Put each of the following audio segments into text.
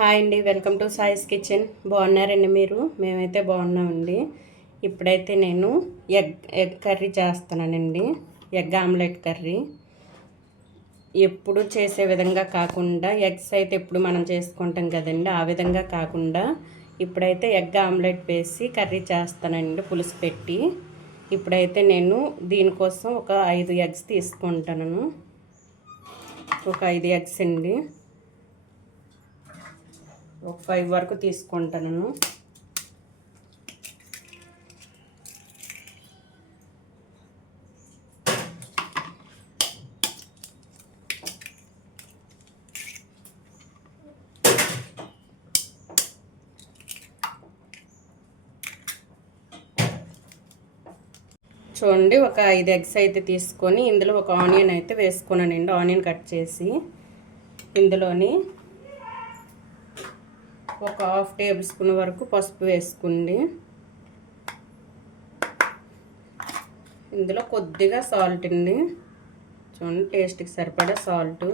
Hi అండి, welcome to సాయిస్ kitchen. బాగున్నారండి మీరు? మేమైతే బాగున్నామండి. ఇప్పుడైతే నేను ఎగ్ కర్రీ చేస్తానండి. ఎగ్ ఆమ్లెట్ కర్రీ ఎప్పుడు చేసే విధంగా కాకుండా, ఎగ్స్ అయితే ఎప్పుడు మనం చేసుకుంటాం కదండి, ఆ విధంగా కాకుండా ఇప్పుడైతే ఎగ్ ఆమ్లెట్ వేసి కర్రీ చేస్తానండి, పులుసు పెట్టి. ఇప్పుడైతే నేను దీనికోసం ఒక 5 ఎగ్స్ తీసుకుంటాను. ఒక 5 ఎగ్స్ అండి, ఒక 5 వరకు తీసుకుంటాను. చూడండి, ఒక 5 ఎగ్స్ అయితే తీసుకొని ఇందులో ఒక ఆనియన్ అయితే వేసుకున్నానండి. ఆనియన్ కట్ చేసి ఇందులోని ఒక 1/2 టేబుల్ స్పూన్ వరకు పసుపు వేసుకోండి. ఇందులో కొద్దిగా సాల్ట్ అండి, చూడండి టేస్ట్కి సరిపడా సాల్ట్.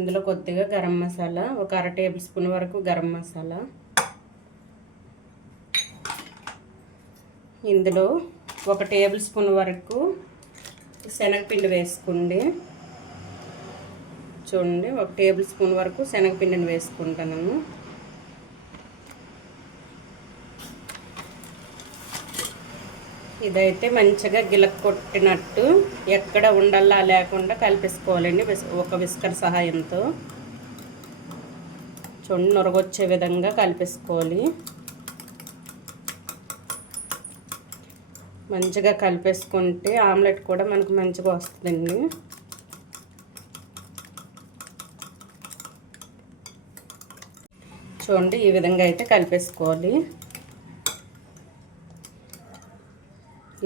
ఇందులో కొద్దిగా గరం మసాలా, ఒక 1/2 టేబుల్ స్పూన్ వరకు గరం మసాలా. ఇందులో 1 టేబుల్ స్పూన్ వరకు శనగపిండి వేసుకోండి. చూడండి, 1 టేబుల్ స్పూన్ వరకు శనగపిండిని వేసుకుంటాను. ఇదైతే మంచిగా గిలక్ కొట్టినట్టు ఎక్కడ ఉండల్లా లేకుండా కలిపేసుకోవాలండి ఒక విస్కర్ సహాయంతో. చూడండి, నొరగొచ్చే విధంగా కలిపేసుకోవాలి. మంచిగా కలిపేసుకుంటే ఆమ్లెట్ కూడా మనకు మంచిగా వస్తుందండి. చూడండి, ఈ విధంగా అయితే కలిపేసుకోవాలి.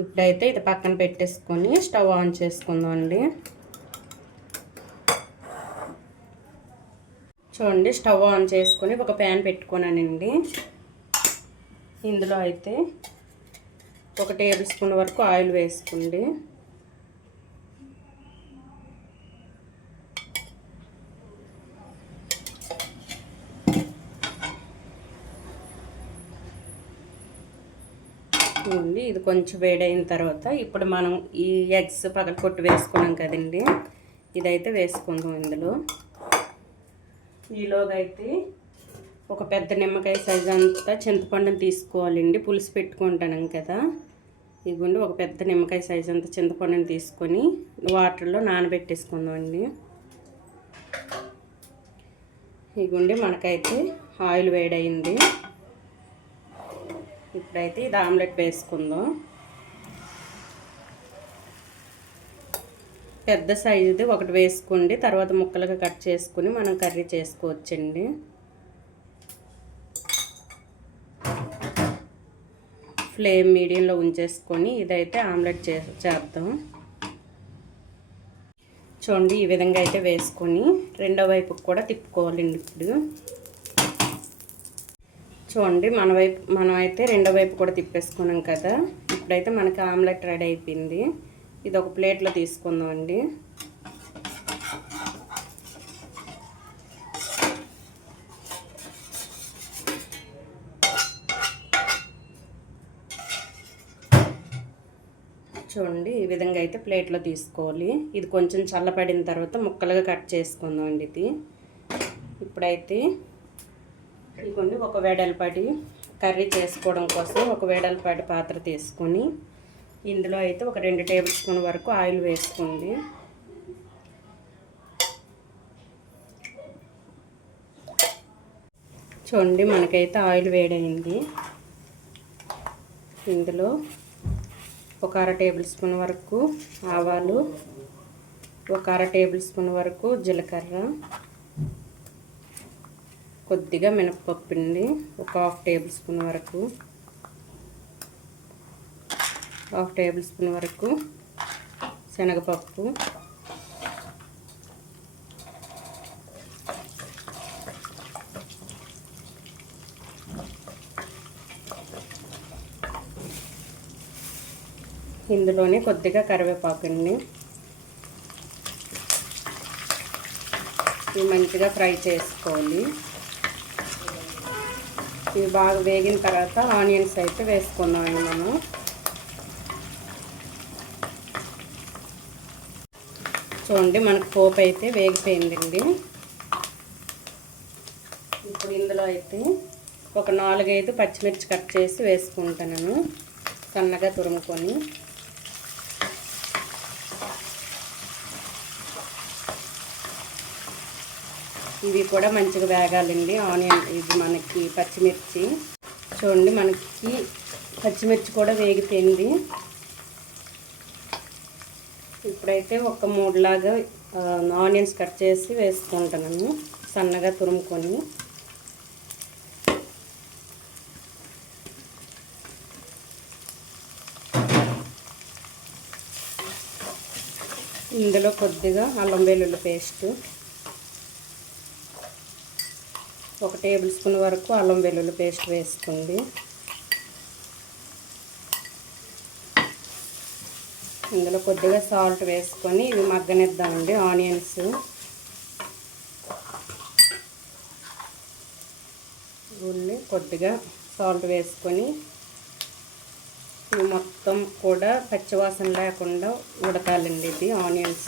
ఇప్పుడైతే ఇది పక్కన పెట్టేసుకొని స్టవ్ ఆన్ చేసుకుందాం అండి. చూడండి, స్టవ్ ఆన్ చేసుకొని ఒక ప్యాన్ పెట్టుకున్నానండి. ఇందులో అయితే 1 టేబుల్ స్పూన్ వరకు ఆయిల్ వేసుకోండి. ఇది కొంచెం వేడైన తర్వాత ఇప్పుడు మనం ఈ ఎగ్స్ పగలకొట్టి వేసుకున్నాం కదండి, ఇదైతే వేసుకుందాం ఇందులో. ఈలోగా అయితే ఒక పెద్ద నిమ్మకాయ సైజు అంతా చింతపండుని తీసుకోవాలండి. పులుసు పెట్టుకుంటాను కదా, ఇదిగోండి ఒక పెద్ద నిమ్మకాయ సైజు అంతా చింతపండుని తీసుకొని వాటర్లో నానబెట్టేసుకుందాం అండి. ఇదిగోండి మనకైతే ఆయిల్ వేడైంది. ఇప్పుడైతే ఇది ఆమ్లెట్ వేసుకుందాం. పెద్ద సైజుది ఒకటి వేసుకోండి, తర్వాత ముక్కలుగా కట్ చేసుకుని మనం కర్రీ చేసుకోవచ్చండి. ఫ్లేమ్ మీడియంలో ఉంచేసుకొని ఇదైతే ఆమ్లెట్ చేద్దాం. చూడండి, ఈ విధంగా అయితే వేసుకొని రెండో వైపుకి కూడా తిప్పుకోవాలండి. ఇప్పుడు చూడండి, మనం అయితే రెండో వైపు కూడా తిప్పేసుకున్నాం కదా. ఇప్పుడైతే మనకి ఆమ్లెట్ రెడీ అయిపోయింది. ఇది ఒక ప్లేట్లో తీసుకుందాం అండి. చూడండి, ఈ విధంగా అయితే ప్లేట్లో తీసుకోవాలి. ఇది కొంచెం చల్లపడిన తర్వాత ముక్కలుగా కట్ చేసుకుందాం అండి. ఇది ఇప్పుడైతే ఇదిగోండి ఒక వెడల్పాటి కర్రీ చేసుకోవడం కోసం ఒక వెడల్పాటి పాత్ర తీసుకొని ఇందులో అయితే ఒక 2 టేబుల్ స్పూన్ వరకు ఆయిల్ వేసుకోండి. చూడండి, మనకైతే ఆయిల్ వేడైంది. ఇందులో ఒక 1/2 టేబుల్ స్పూన్ వరకు ఆవాలు, ఒక 1/2 టేబుల్ స్పూన్ వరకు జీలకర్ర, కొద్దిగా మినపప్పు అండి, ఒక 1/2 టేబుల్ స్పూన్ వరకు, 1/2 టేబుల్ స్పూన్ వరకు శనగపప్పు, ఇందులోనే కొద్దిగా కరివేపాకు అండి. ఇవి మంచిగా ఫ్రై చేసుకోవాలి. ఇవి బాగా వేగిన తర్వాత ఆనియన్స్ అయితే వేసుకుందామండి మనం. చూడండి మనకు పోపు అయితే వేగిపోయిందండి. ఇప్పుడు ఇందులో అయితే ఒక 4-5 పచ్చిమిర్చి కట్ చేసి వేసుకుంటాను సన్నగా తురుముకొని. ఇవి కూడా మంచిగా వేగాలండి. ఆనియన్ ఇది మనకి పచ్చిమిర్చి చూడండి, మనకి పచ్చిమిర్చి కూడా వేగిపోయింది. ఇప్పుడైతే ఒక 3 లాగా ఆనియన్స్ కట్ చేసి వేసుకుంటున్నాను సన్నగా తురుముకొని. ఇందులో కొద్దిగా అల్లం వెల్లుల్లి పేస్ట్, 1 టేబుల్ స్పూన్ వరకు అల్లం వెల్లుల్లి పేస్ట్ వేసుకోండి. ఇందులో కొద్దిగా సాల్ట్ వేసుకొని ఇవి మగ్గనిద్దామండి. ఆనియన్స్ ఉల్లి కొద్దిగా సాల్ట్ వేసుకొని ఇవి మొత్తం కూడా పచ్చివాసన లేకుండా ఉడకాలండి. ఇది ఆనియన్స్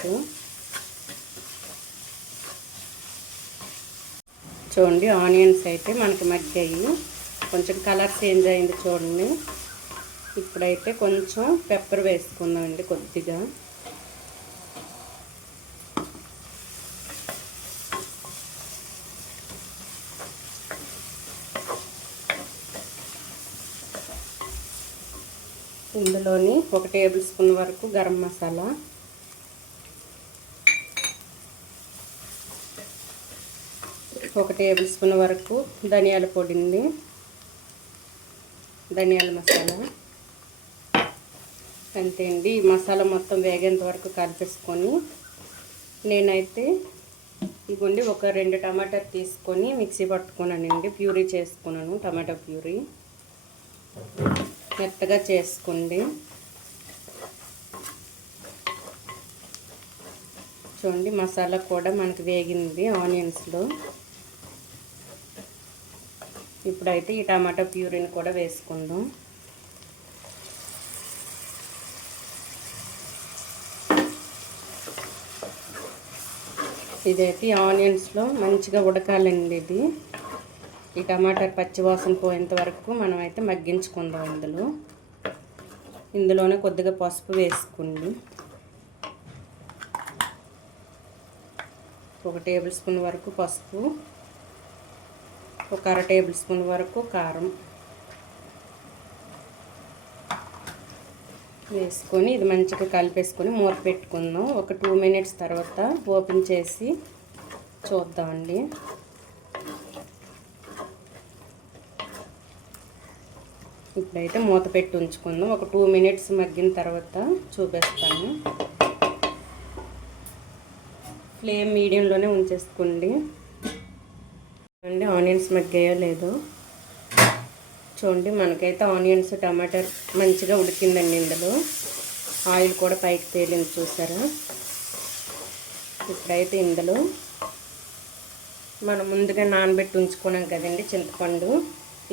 చూడండి, ఆనియన్స్ అయితే మనకి మగ్గాయి. కొంచెం కలర్ చేంజ్ అయింది చూడండి. ఇప్పుడైతే కొంచెం పెప్పర్ వేసుకుందామండి కొద్దిగా. ఇందులోని 1 టేబుల్ స్పూన్ వరకు గరం మసాలా, 1 టేబుల్ స్పూన్ వరకు ధనియాల పొడి, ధనియాల మసాలా. అంతే అండి. ఈ మసాలా మొత్తం వేగేంత వరకు కలిపేసుకొని నేనైతే ఇవ్వండి ఒక 2 టమాటాలు తీసుకొని మిక్సీ పట్టుకున్నానండి. ప్యూరీ చేసుకున్నాను, టమాటా ప్యూరీ మెత్తగా చేసుకోండి. చూడండి మసాలా కూడా మనకి వేగింది ఆనియన్స్లో. ఇప్పుడైతే ఈ టమాటా ప్యూరీని కూడా వేసుకుందాం. ఇదైతే ఆనియన్స్లో మంచిగా ఉడకాలండి. ఇది ఈ టమాటా పచ్చివాసన పోయేంత వరకు మనం అయితే మగ్గించుకుందాం. ఇందులోనే కొద్దిగా పసుపు వేసుకోండి, 1 టేబుల్ స్పూన్ వరకు పసుపు, ఒక 1/2 టేబుల్ స్పూన్ వరకు కారం వేసుకొని ఇది మంచిగా కలిపేసుకొని మూత పెట్టుకుందాం. ఒక 2 మినిట్స్ తర్వాత ఓపెన్ చేసి చూద్దామండి. ఇప్పుడైతే మూత పెట్టి ఉంచుకుందాం. ఒక 2 మినిట్స్ మగ్గిన తర్వాత చూపిస్తాను. ఫ్లేమ్ మీడియంలోనే ఉంచేసుకోండి. ఆనియన్స్ మగ్గాయో లేదో చూడండి. మనకైతే ఆనియన్స్ టమాటా మంచిగా ఉడికిందండి. ఇందులో ఆయిల్ కూడా పైకి తేలింది చూసారా. ఇప్పుడైతే ఇందులో మనం ముందుగా నానబెట్టి ఉంచుకున్నాం కదండి చింతపండు,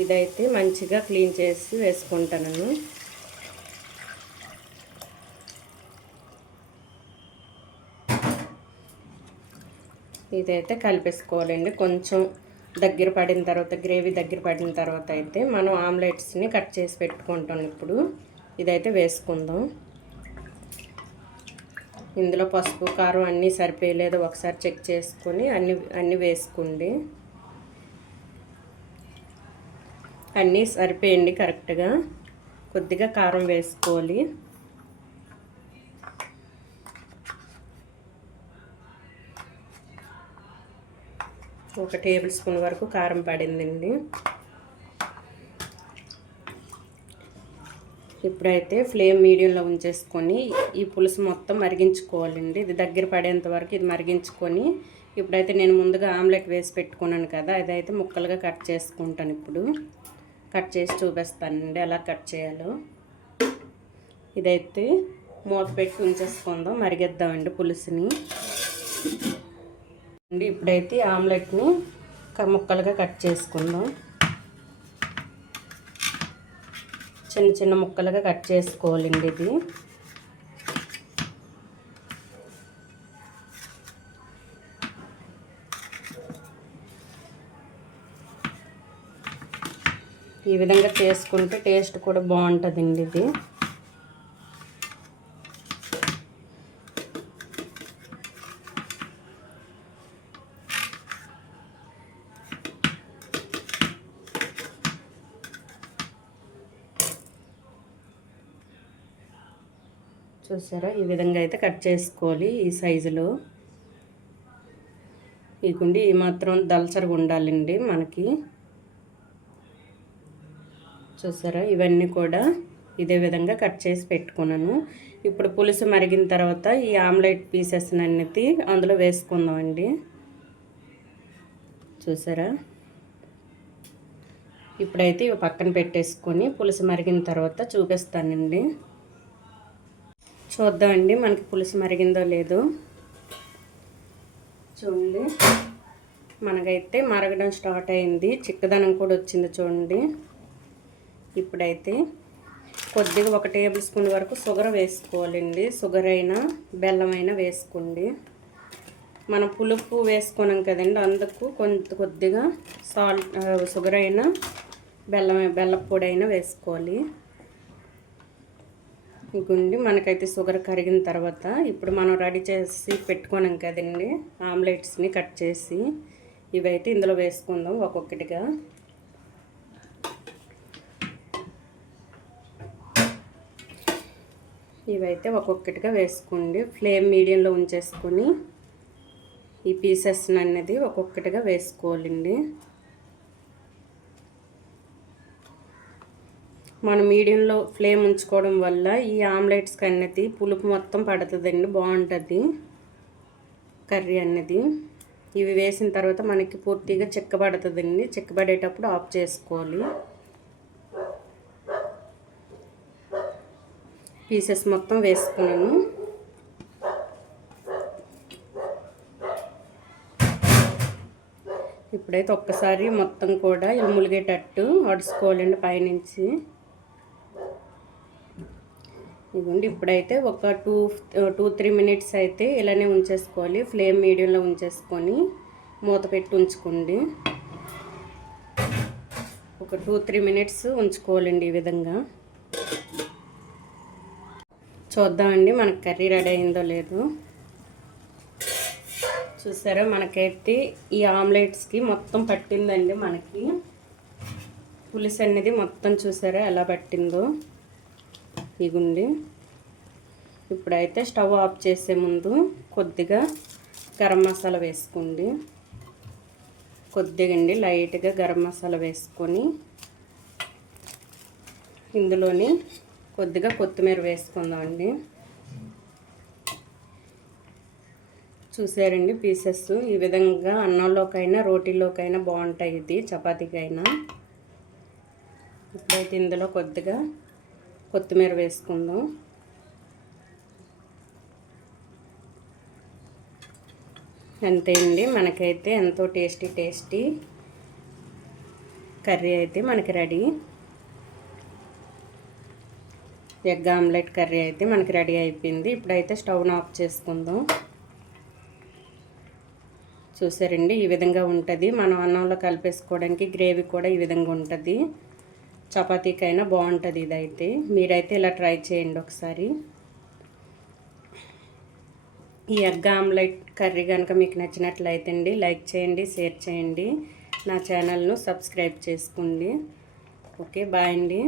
ఇదైతే మంచిగా క్లీన్ చేసి వేసుకుంటాను. ఇదైతే కలిపేసుకోవాలండి. కొంచెం దగ్గర పడిన తర్వాత, గ్రేవీ దగ్గర పడిన తర్వాత అయితే మనం ఆమ్లెట్స్ని కట్ చేసి పెట్టుకుంటాం. ఇప్పుడు ఇదైతే వేసుకుందాం. ఇందులో పసుపు కారం అన్నీ సరిపోయలేదో ఒకసారి చెక్ చేసుకొని అన్నీ వేసుకోండి. అన్నీ సరిపోయండి కరెక్ట్గా. కొద్దిగా కారం వేసుకోవాలి. ఒక టేబుల్ స్పూన్ వరకు కారం పడిందండి. ఇప్పుడైతే ఫ్లేమ్ మీడియంలో ఉంచేసుకొని ఈ పులుసు మొత్తం మరిగించుకోవాలండి. ఇది దగ్గర పడేంత వరకు ఇది మరిగించుకొని ఇప్పుడైతే నేను ముందుగా ఆమ్లెట్ వేసి పెట్టుకున్నాను కదా, అదైతే ముక్కలుగా కట్ చేసుకుంటాను. ఇప్పుడు కట్ చేసి చూపిస్తానండి ఎలా కట్ చేయాలో. ఇదైతే మూత పెట్టి ఉంచేసుకుందాం, మరిగిద్దామండి పులుసుని. ఇప్పుడైతే ఆమ్లెట్ని ముక్కలుగా కట్ చేసుకుందాం. చిన్న చిన్న ముక్కలుగా కట్ చేసుకోవాలండి ఇది. ఈ విధంగా చేసుకుంటే టేస్ట్ కూడా బాగుంటుందండి ఇది. చూసారా, ఈ విధంగా అయితే కట్ చేసుకోవాలి. ఈ సైజులో ఇకుండి ఈ మాత్రం దలసరిగా ఉండాలండి మనకి. చూసారా, ఇవన్నీ కూడా ఇదే విధంగా కట్ చేసి పెట్టుకున్నాను. ఇప్పుడు పులుసు మరిగిన తర్వాత ఈ ఆమ్లెట్ పీసెస్ అన్నిటి అందులో వేసుకుందామండి. చూసారా, ఇప్పుడైతే ఇవి పక్కన పెట్టేసుకొని పులుసు మరిగిన తర్వాత చూపిస్తానండి. చూద్దామండి మనకి పులుసు మరిగిందో లేదో. చూడండి, మనకైతే మరగడం స్టార్ట్ అయింది, చిక్కదనం కూడా వచ్చింది చూడండి. ఇప్పుడైతే కొద్దిగా 1 టేబుల్ స్పూన్ వరకు షుగర్ వేసుకోవాలండి. షుగర్ అయినా బెల్లం అయినా వేసుకోండి. మనం పులుపు వేసుకున్నాం కదండి, అందుకు కొద్దిగా షుగర్ అయినా బెల్లం పొడి అయినా వేసుకోవాలి. ఇంకొండి మనకైతే షుగర్ కరిగిన తర్వాత ఇప్పుడు మనం రెడీ చేసి పెట్టుకున్నాం కదండి ఆమ్లెట్స్ని కట్ చేసి, ఇవైతే ఇందులో వేసుకుందాం ఒక్కొక్కటిగా. ఇవైతే ఒక్కొక్కటిగా వేసుకోండి. ఫ్లేమ్ మీడియంలో ఉంచేసుకొని ఈ పీసెస్ అనేది ఒక్కొక్కటిగా వేసుకోవాలండి. మనం మీడియంలో ఫ్లేమ్ ఉంచుకోవడం వల్ల ఈ ఆమ్లెట్స్కి అనేది పులుపు మొత్తం పడుతుందండి, బాగుంటుంది కర్రీ అనేది. ఇవి వేసిన తర్వాత మనకి పూర్తిగా చిక్కబడుతుందండి. చిక్కబడేటప్పుడు ఆఫ్ చేసుకోవాలి. పీసెస్ మొత్తం వేసుకున్నాను. ఇప్పుడైతే ఒక్కసారి మొత్తం కూడా ఇలా ములిగేటట్టు అడుచుకోవాలండి పైనుంచి. ఇదిగోండి, ఇప్పుడైతే ఒక 2-3 మినిట్స్ అయితే ఇలానే ఉంచేసుకోవాలి. ఫ్లేమ్ మీడియంలో ఉంచేసుకొని మూత పెట్టి ఉంచుకోండి. ఒక 2-3 మినిట్స్ ఉంచుకోవాలండి ఈ విధంగా. చూద్దామండి మనకి కర్రీ రెడీ అయిందో లేదో. చూసారా, మనకైతే ఈ ఆమ్లెట్స్కి మొత్తం పట్టిందండి. మనకి పులుసు అనేది మొత్తం చూసారా ఎలా పట్టిందో. ఇగుండి, ఇప్పుడైతే స్టవ్ ఆఫ్ చేసే ముందు కొద్దిగా గరం మసాలా వేసుకోండి. కొద్దిగా అండి లైట్గా గరం మసాలా వేసుకొని ఇందులోని కొద్దిగా కొత్తిమీర వేసుకుందామండి. చూసారండి, పీసెస్ ఈ విధంగా అన్నంలోకైనా రోటీలోకైనా బాగుంటాయి, ఇది చపాతీకైనా. ఇప్పుడైతే ఇందులో కొద్దిగా కొత్తిమీర వేసుకుందాం. అంతే అండి, మనకైతే ఎంతో టేస్టీ కర్రీ అయితే మనకి రెడీ. ఎగ్ ఆమ్లెట్ కర్రీ అయితే మనకి రెడీ అయిపోయింది. ఇప్పుడైతే స్టవ్ను ఆఫ్ చేసుకుందాం. చూసారండి, ఈ విధంగా ఉంటుంది. మనం అన్నంలో కలిపేసుకోవడానికి గ్రేవీ కూడా ఈ విధంగా ఉంటుంది. చపాతీకైనా బాగుంటుంది ఇదైతే. మీరైతే ఇలా ట్రై చేయండి ఒకసారి. ఈ ఎగ్ ఆమ్లెట్ కర్రీ కనుక మీకు నచ్చినట్లయితే అండి లైక్ చేయండి, షేర్ చేయండి, నా ఛానల్ను సబ్స్క్రైబ్ చేసుకోండి. ఓకే, బాయ్ అండి.